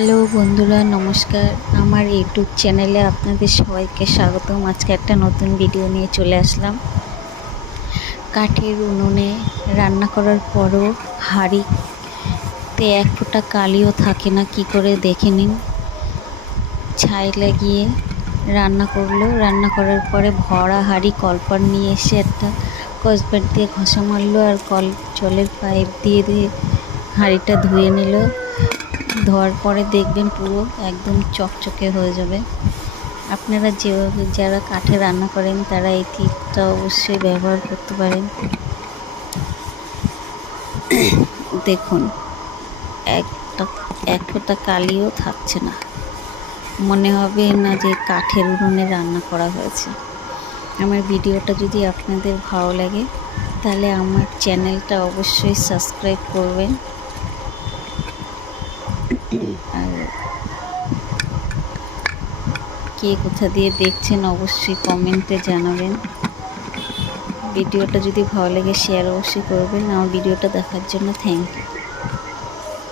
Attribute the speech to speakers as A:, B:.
A: Hello বন্ধুরা, নমস্কার। আমার ইউটিউব চ্যানেলে আপনাদের সবাইকে স্বাগতম। আজকে একটা নতুন ভিডিও নিয়ে চলে আসলাম। কাঠের উনুনে রান্না করার পরও হাঁড়িতে এক ফোঁটা কালিও থাকে না, কি করে দেখে নিন। ছাই লাগিয়ে রান্না করল রান্না করার পরে ভরা হাঁড়ি কলপার নিয়ে এসে একটা কসবার দিয়ে ঘষা মারলো আর কল জলের পাইপ দিয়ে দিয়ে হাঁড়িটা ধুয়ে নিল। ধোয়ার পরে দেখবেন পুরো একদম চকচকে হয়ে যাবে। আপনারা যেভাবে যারা কাঠে রান্না করেন, তারা এই টিপটা অবশ্যই ব্যবহার করতে পারেন। দেখুন, একটা, এক ফোঁটা কালিও থাকছে না। মনে হবে না যে কাঠের উনুনে রান্না করা হয়েছে। আমার ভিডিওটা যদি আপনাদের ভালো লাগে, তাহলে আমার চ্যানেলটা অবশ্যই সাবস্ক্রাইব করবেন। কে কোথা দিয়ে দেখছেন অবশ্যই কমেন্টে জানাবেন। ভিডিওটা যদি ভালো লাগে শেয়ার অবশ্যই করবেন। আমার ভিডিওটা দেখার জন্য থ্যাংক ইউ